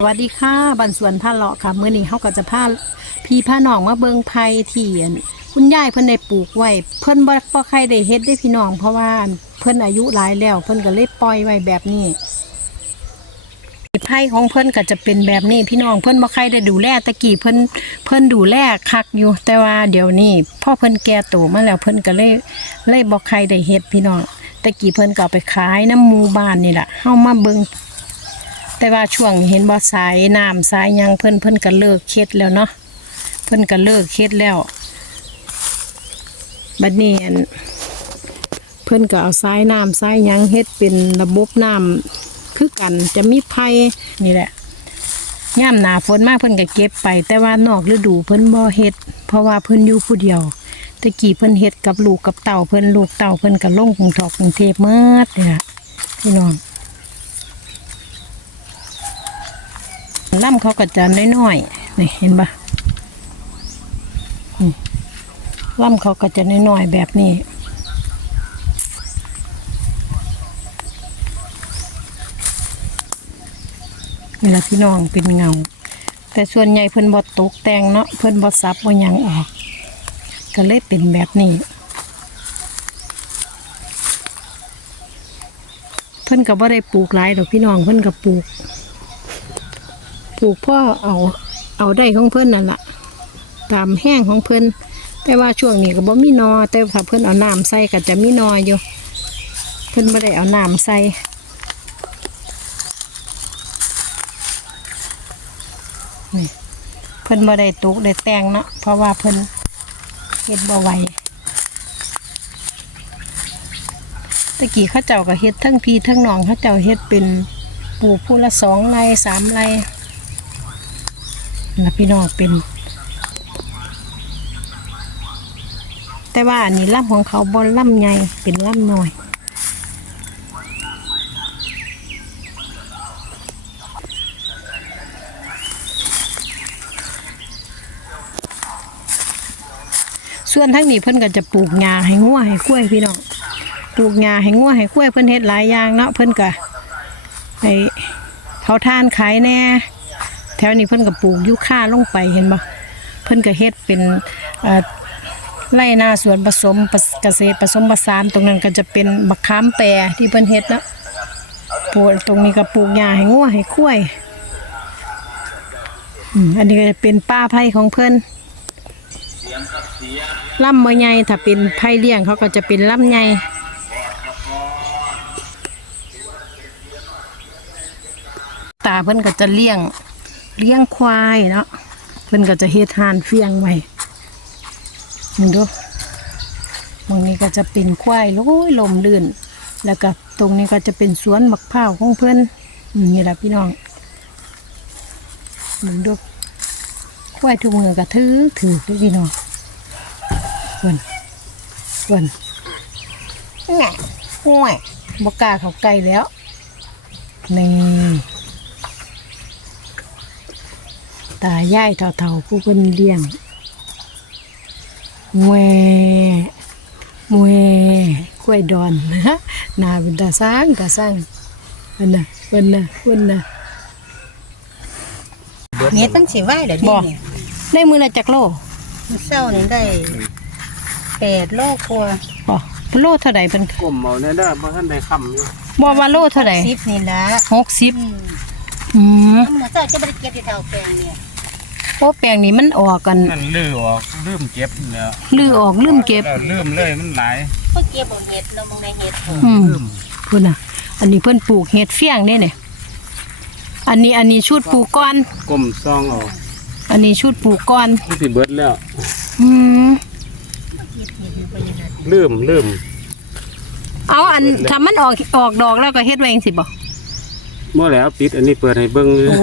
สวัสดีค่ะบันสวนผ้าเลาะค่ะเมื่อนี้เขาก็จะพาพี่พาน้องมาเบิงไผ่เที่อั่นคุณยายเพิ่นได้ปลูกไว้ เพิ่นบ่บ่ใครได้เฮ็ดได้พี่น้องเพราะว่าเพิ่นอายุหลายแล้ว เพิ่นก็เลยปล่อยไว้แบบนี้ไผ่ของเพิ่นก็จะเป็นแบบนี้พี่น้องเพิ่นบ่ใครได้ดูแลตะกี้เพิ่นเพิ่นดูแลคักอยู่ แต่ว่าเดี๋ยวนี้พ่อเพิ่นแก่โตมาแล้วเพิ่นก็เลยเลยบ่ใครได้เฮ็ดพี่น้องตะกี้เพิ่นก็ไปขายน้ำมูบ้านนี่แหละเฮามาเบิง แต่ว่าช่วงเห็นบ่สายน้ำสายยังเพิ่นเพิ่นก็เลิกเฮ็ดแล้วเนาะเพิ่นก็เลิกเฮ็ดแล้วบัดนี้อันเพิ่นก็เอาสายน้ำสายยังเฮ็ดเป็นระบบน้ำคือกันจะมีไผนี่แหละย่ามหนาฝนมากเพิ่นก็เก็บไป แต่ว่านอกฤดูเพิ่นบ่เฮ็ด เพราะว่าเพิ่นอยู่ผู้เดียวตะกี้เพิ่นเฮ็ดกับลูกกับเต่าเพิ่นลูกเต่าเพิ่นก็ลงกรุงทอกกรุงเทพเมิดเนี่ยพี่น้อง ล่ำเขาก็จะน้อยๆนี่เห็นปะนี่ล่ำเขาก็จะน้อยๆแบบนี้นี่ละพี่น้องเป็นเงา แต่ส่วนใหญ่เพิ่นบ่ตกแต่งเนาะเพิ่นบ่ซับบ่หยังออก ก็เลยเป็นแบบนี้ เพิ่นก็บ่ได้ปลูกหลายดอกพี่น้องเพิ่นก็ปลูก ปลูกพ่อเอาเอาได้ของเพิ่อนนั่นละตามแห้งของเพิ่อนแต่ว่าช่วงนี้ก็บ่มีนอ แต่ถ้าเพิ่อนเอาน้ำใส่ก็จะมีนออยู่ เพิ่อนไม่ได้เอาน้ำใส่นี่เพิ่นบ่ได้ตุกได้แต่งเนาะเพราะว่าเพิ่นเฮ็ดบ่ไหวตะกี้เขาเจ้าก็เฮ็ดทั้งพี่ทั้งน้องเขาเจ้าเฮ็ดเป็นปลูกผู้ละสองไร่สามไร่ นะพี่น้องเป็น แต่ว่าอันนี้ล่ำของเขาบอลล่ำใหญ่เป็นล่ำน้อย ส่วนทั้งนี้เพิ่นก็จะปลูกหญ้าให้งัวให้กล้วยพี่น้องปลูกหญ้าให้งัวให้กล้วยเพิ่นเฮ็ดหลายอย่างเนาะเพิ่นก็ให้เขาทานขายแน่ แถวนี้เพิ่นก็ปลูกยูคาลงไปเห็นบ่เพิ่นก็เฮ็ดเป็นไร่นาสวนผสมเกษตรผสมผสานตรงนั้นก็จะเป็นบักขามแปรที่เพิ่นเฮ็ดนะปลูกตรงนี้ก็ปลูกหญ้าให้งัวให้ควายอันนี้ก็จะเป็นป้าไผ่ของเพิ่นลำบ่ใหญ่ถ้าเป็นไผ่เลี้ยงเขาก็จะเป็นลำใหญ่ตาเพิ่นก็จะเลี้ยง เลี้ยงควายเนาะเพิ่นก็จะเฮ็ดหานเฟียงไว้มึงดูตรงนี้ก็จะเป็นควายโอ้ยลมลื่น แล้วก็ตรงนี้ก็จะเป็นสวนมะพร้าวของเพิ่นอืมนี่แหละพี่น้องมึงดูควายทุกมือก็ถือถือด้อพี่น้องเพิ่นเพิ่นแง่ห่วยบ่กาเขาใกลแล้วนี่ ตายายเท่าๆผู้เพิ่นเลี้ยงแหวแหวกล้วยดอนนะหนาเป็นตาสร้างตาสร้างเพิ่นน่ะเพิ่นน่ะเพิ่นน่ะเม็ดมันสิไหวเดี๋ยวบ่นี้ได้มือละจักโลมื้อเช้านี่ได้แปดโลกว่าบ่โลเท่าใดเพิ่นกลมเอาเนี่ยเด้อบ่ทันได้คำอยู่บ่ว่าโลเท่าใดสิบนี่ละ60อืมอืมเมื่อเช้าจะบ่ได้เก็บที่เท่าแปลงเนี่ย โอ้แปลงนี้มันออกกันนั่นลือออกลืมเก็บแล้วลือออกลืมเก็บ แล้วลืมเลยมันหลายก็เก็บเอาเห็ดแล้วมองในเห็ดอืมลืมเพิ่นน่ะ อันนี้เพิ่นปลูกเห็ดเฟียงนี่เนี่ยอันนี้อันนี้ชุดปลูกก่อน กลมซองออกอันนี้ชุดปลูกก่อน มันสิเบิดแล้ว อืมเก็บเห็ดอยู่ไปอยังไงลืมลืมเอาอันถ้ามันออกออกดอกแล้วก็เฮ็ดไว้เองสิบ่เมื่อแล้วปิดอันนี้เปิดให้เบิ่งเลยโอ้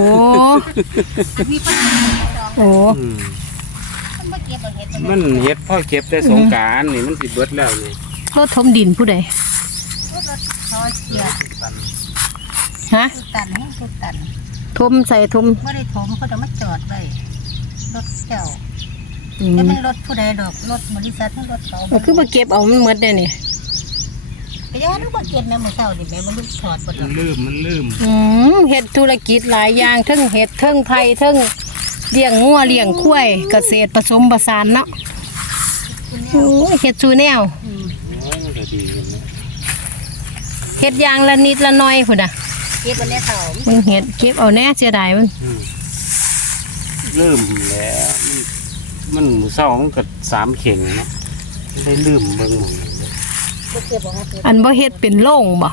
อันนี้เพิ่น โอ้อืมเพิ่นบ่เก็บเอาเห็ดมันเฮ็ดพ่อเก็บแต่สงกรารนี่มันสิเบิดแล้วนี่รถถมดินผู้ใดเขาเสียฮะทุกตันให้ทุกตันถมใส่ถมบ่ได้ถมเขาจะมาจอดไว้รถเจ้าอืแต่มเป็นรถผู้ใดดอกรถบริษัททั้งรถเขาก็คือมาเก็บเอามันหมดได้นี่ก็ยังว่านึกว่าเก็บแม่มื้อเช้านี่แม่มันลูกถอดบ่มัดอนกลืมมันลืมอืมเฮ็ดธุรกิจหลายอย่างเทั้งเฮ็ดเทั้งไผ่เทั้ง เลี้ยงงัวเลี้ยงควายเกษตรผสมผสานเนาะโอ้ยเฮ็ดซูแนวอืมโอ้ยมันก็ดีกันนะเฮ็ดอย่างละนิดละหน้อยพุ่นน่ะเก็บวันนี้เช้ามันเฮ็ดเก็บเอาแน่เสียดายมันอืมลืมแล้วมันมันหมูเศร้ามันก็สามเข่งเนาะได้ลืมเบิ่งหมองบ่เก็บบ่ฮอดอันบ่เฮ็ดเป็นโล่งบ่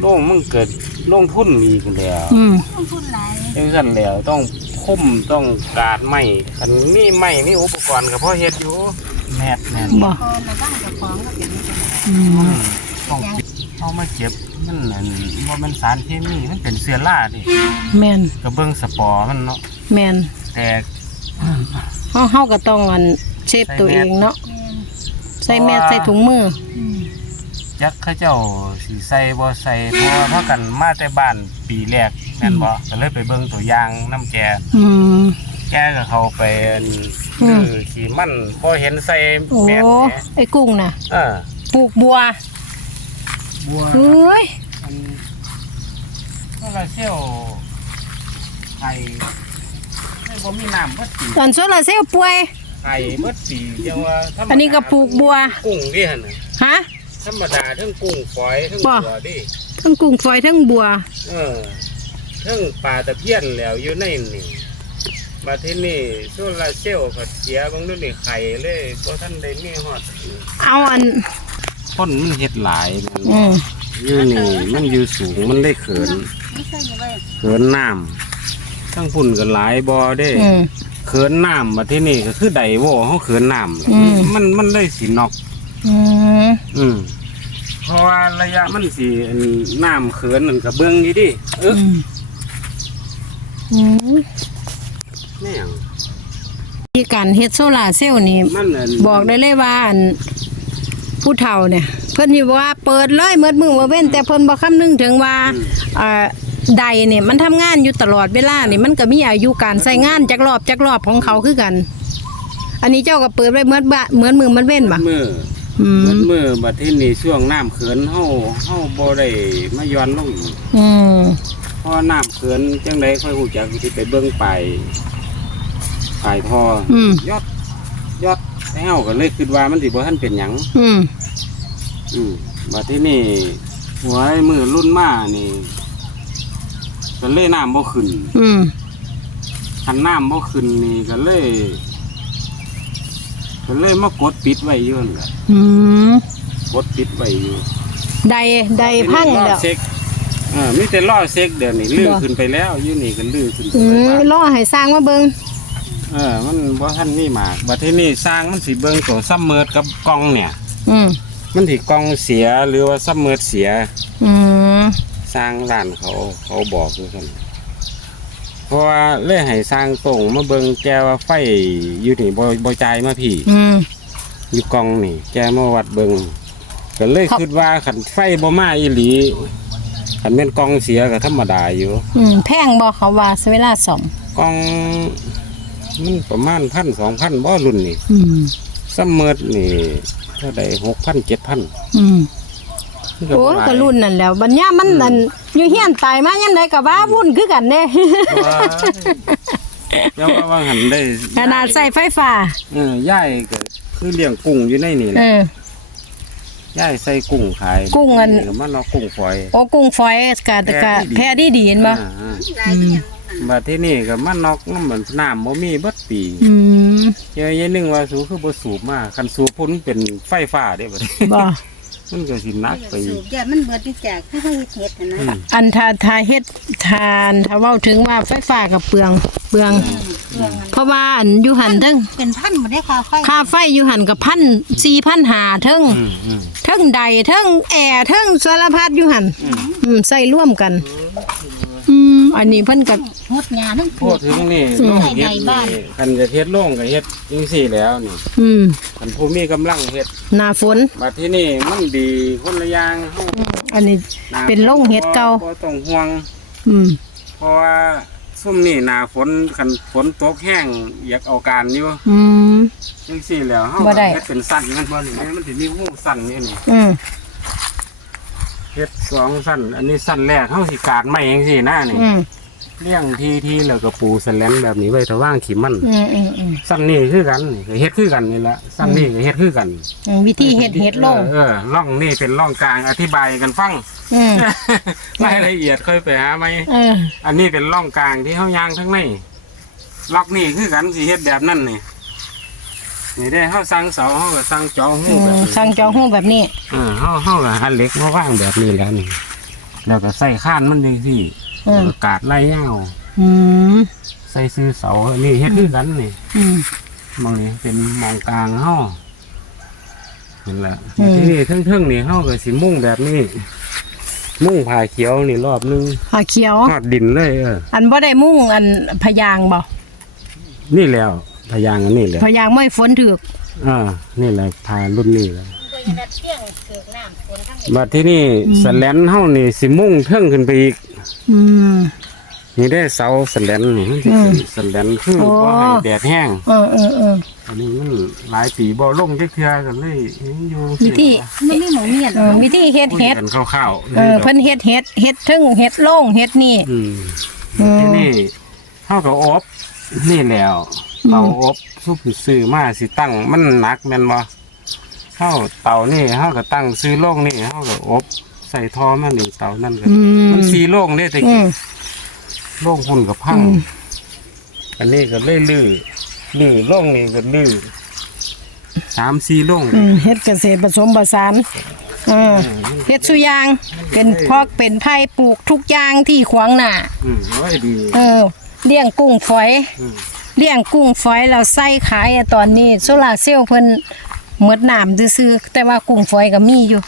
โล่งมันเกิดโล่งพุ่นอีกแล้วอืมลงทุนหลายจังซั่นแล้วต้องคุ้ มต้องกาดไม้คันมีไม้มีอุปกรณ์ก็พอเฮ็ดอยู่แม่นแม่นบ่พอมาตั้งเจ้าของก็เป็นอืมต้องเก็บเอามาเก็บมันนั่นบ่แม่นสารเคมีมันเป็นเสื้อราดิแม่นก็เบิ่งสปอร์มันเนาะแม่นแต่เฮาเฮาก็ต้องอันเชฟตัวเองเนาะแม่นใส่แมสใส่ถุงมือ อืมจักเขาเจ้าสิใส่บ่ใส่เพราะว่าพากันมาแต่บ้านปีแรกแม่นบ่ก็เลยไปเบิ่งตัวอย่างน้ำแก อืม แกก็เข้าไปอันอืม คือขี่มันพอเห็นใส่โอ้แมสแหมไอ้กุ้งน่ะเออปลูกบัวบัวเฮ้ยอันโซลาร์เซลล์ไข่ไม่บ่มีน้ำเบิดปีตอนโซลาร์เซลล์ป่วย ไข่เบิดปีจังว่าธรรมดาอันนี้ก็ปลูกบัว กุ้งดิหั่นน่ะฮะ ธรรมดาทั้งกุ้งฝอยทั้งบ่ บัวดิทั้งกุ้งฝอยทั้งบัว เออทั้งปลาตะเพียนแล้วอยู่ในนี่มาที่นี่โซลาร์เซลล์ก็เสียบางนู่นนี่ไข่เลยบ่ทันได้มีฮอดเอาอัน คนมันเฮ็ดหลายมันอืมอยู่นี่มันอยู่สูงมันได้เขินไม่ใช่ไว้เขินน้ำทั้งพุ่นก็หลายบ่อเด้ อืม เขินน้ำมาที่นี่ก็คือไดโวเฮาเขินน้ำอืม มันมันเลยสินอก อืมอืม เพราะว่าระยะมันสิอันน้ำเขินนั่นก็เบิ่งอยู่ดิเออือมอืมแม่งที่การเฮ็ดโซลาร์เซลล์นี่มันอันบอกได้เลยว่าอันผู้เฒ่าเนี่ย เพิ่นนี่ว่าเปิดเลยเมื่อมือว่าเว้น แต่เพิ่นบ่คำนึงถึงว่าอ่าใดเนี่ยมันทำงานอยู่ตลอดเวลานี่มันก็มีอายุการใช้งานจักรอบจักรอบของเขาคือกัน อันนี้เจ้าก็เปิดไว้เหมือนบะเหมือนมือมันเว้นบ่มือ อืเบิมดมือบัดที่นี่ช่วงน้ำเขินเฮาเฮาบ่ได้มาย้อนลงอีกอืมเพราะว่าน้ำเขินจังไดค่อยฮู้จักสิไปเบิ่งไปปลายท่อออืมยอดยอดแต่เฮาก็เลยคิดว่ามันสิบ่ทันเป็นหยังอืมอืมบัดที่นี่หัวไอ้มือรุ่นมานี่ก็เลยน้ำบ่ขึ้น อืมคันน้ำบ่ขึ้นนี่ก็เลย ก็เลยมากดปิดไว้อยู่นั่นแหละอืมกดปิดไว้อยู่ใดใดพังทีนี้แล้ล้อวเซ็กเออมีแต่ล้อเซ็กเดี๋ยวนี้ลื่นบ่ขึ้นไปแล้วอยู่นี่ก็ลื่นขึ้นไปอืมบ้างรอให้สร้างมาเบิ่งเออมันบ่ทันมีหมากบัดที่นี่สร้างมันสิเบิ่งตัวซับเมิร์ดกับกล้องเนี่ย อืมมันสิกล้องเสียหรือว่าซับเมิร์ดเสีย อืมสร้างร้านเขาเขาบอกอยู่ซั่น เพราะว่าเลยให้สร้างตรงมาเบิ่งแกว่าไฟอยู่นี่บ่บ่จ่ายมาพี่อืม อยู่กล้องนี่ แกมาวัดเบิ่งก็เลยครับ คิดว่าคันไฟบ่มาอีหลีคันแม่นกล้องเสียก็ธรรมดาอยู่อืมแพงบ่เขาว่าเวลาซ่อมกล้องมันประมาณพันสองพันบ่รุ่นนี่อืมซัมเมิร์ดนี่เท่าใดหกพันเจ็ดพันอืม โอ้ยก็รุ่นนั่นแหล้วบัดเนี้ยมันนั่นอยู่เฮียนตายมายามใดก็ว่าวุ่นคือกันเด้ เจ้าว่าหันได้ขนาดใส่ไฟฟ้าเออย่ายก็คือเลี้ยงกุ้งอยู่ในนี่แหเอละอ ย่ายใส่กุ้งขายกุ้งอัน ก็มันเอากุ้งฝอย โอ้กุ้งฝอยกะกะแพ้ดี ดีเห็นบ่อ่าหลายเป็นหยังๆบัดที่นี่ก็มันนอกน้ำเหมือนน้ำบ่มีเบิดปีอืมเจ้าอยางหนึงว่าสูคือบ่สูบมาคันสูบพุ่นเป็นไฟฟ้าเด้บัดนี้บ่ มันก็สิหนักไปสูอีบกยามันเบิดอยู่จากถ้าเขาเฮ็ดเฮ็ดนะอืนะมอันถ้าถ้าเฮ็ดทานถ้าเว้าถึงว่าไฟฟ้ากับเปลืองเปลือง เครื่องมันเพราะว่าอันอยู่หันเทั้งเป็นพันบ่ได้ค่าไฟค่าไฟอยู่หันกับพันสี่พันหาเทั้งอืมอืมเทั้งใดเทั้งแอร์เทั้งสารพัดอยู่หันอืมใส่ร่วมกันอืม อันนี้เพิ่นก็หดหญ้าทั้งปพูลูดก ถึงนี่อืมโรงเฮ็ดในบ้าน นี่คันจะเฮ็ดโรงก็เฮ็ดจังซี่แหล้วนี่อืมคันผู้มีกำลังเฮ็ดหน้าฝน บัดที่นี่มันดีคนละอย่างเฮาอันนี้หาเป็นโรงเฮ็ดเก่า บ่ต้องห่วง อืม เพราะว่าซุ่มนี่หน้าฝนคันฝนตกแห้งอยากเอาการอยู่อืมจังซี่แหล้วเฮาบ่ได้ เฮ็ดเป็นสั้นมันบ่นี่มันสิมีหูสั้นนี่นี่อืม เฮ็ดสองสั้นอันนี้สั้นแรกเฮาสิกาดไม้จังซี่นะนี่อืมเลี้ยงทีทีแล้วก็ปูสแลนแบบนี้ไว้ถ้าว่างขี้มัน อืมอืมอืมสั้นนี่คือกันนี่ก็เฮ็ดคือกันนี่ละสั้นนี่ก็เฮ็ดคือกันอืมวิธีเฮ็ดเฮ็ดโลงเออร่องนี่เป็นร่องกลางอธิบายกันฟัง อืมรายละเอียดค่อยไปหาไหม เอออันนี้เป็นร่องกลางที่เฮายางทั้งในล็อกนี่คือกันสิเฮ็ดแบบนั้นนี่ นี่ได้เฮาสั่งเสาเฮาก็สั่งจอหูอืแบบมนี้สั่งจองหูแบบนี้เออเฮาเฮาก็หาเหล็กมาว่างแบบนี้แล้วนี่แล้วก็ใส่ข้านมันจังซี่อืม แล้วก็กาดไล่ยาวอืมใส่ซื้อเสาอันนี้เฮ็ดคือกันนี่อืม มองนี่เป็นมองกลางเฮานั่นแหละอืม ที่นี่เทิงๆนี่เฮาก็สิมุ่งแบบนี้ มุ่งผ่าเขียวนี่รอบนึงหาเขียว ทอดดินเลยเอออันบ่ได้มุ่งอันพยางบ่นี่แล้ว พยางอันนี้แหละพยางไม่ฝนถึกอ่านี่แหละพารุ่นนี้แหละก็จะได้เที่ยงเกิดน้ำฝนทั้งบัดที่นี่สแลนเฮานี่สิมุ่งเทิงขึ้นไปอีกอืมนี่ได้เสาสแลนนี่มันสิเป็นสแลนคือโอ้บ่ให้แดดแห้งเออเออเอออันนี้มันหลายปีบ่ลงจักเทื่อกันเลยอยู่วิธีมันไม่หมองเมียนเออวิธีเฮ็ดคุยเฮ็ดกันคร่าวๆเออเพิ่นเฮ็ดเฮ็ดเฮ็ดถึงเฮ็ดโล่งเฮ็ดนี่อืมอืมที่นี่เฮาก็อบนี่แล้ว เตาอบซุปซื้อมาสิตั้งมันหนักแม่นบ่เฮาเตานี่เฮาก็ตั้งซื้อโล่งนี่เฮาก็อบใส่ท่อมันนี่เตานั่นก็อืมมันสีโล่งเด้แต่อืกี้มโล่งพุ่นกับพังอืมอันนี้ก็เลยลื้อลื้อโล่งนี่ก็ลื้อสามสี่โล่งอืมเฮ็ดเกษตรผสมผสานเออเฮ็ดสุอยาง เป็นพอกเป็นไผ่ปลูกทุกอย่างที่ขวางหน้าอืมโอ้ยดีเออเลี้ยงกุ้งฝอยอืม เลี้ยงกุ้งฝอยแล้วใส่ขายอะตอนนี้โซลาร์เซลล์เพิ่นหมดน้ำซื่อๆแต่ว่ากุ้งฝอยก็มีอยู่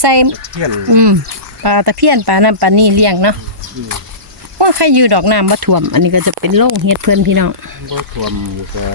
ใส่เพี้ยนอืมปลาตะเพียนปลาน้ำปลานี่เลี้ยงเนาะว่าใครอยู่ดอกน้ำมาท่วม อันนี้ก็จะเป็นโล่งเฮ็ดเพื่อนพี่น้อง บ่ท่วมก็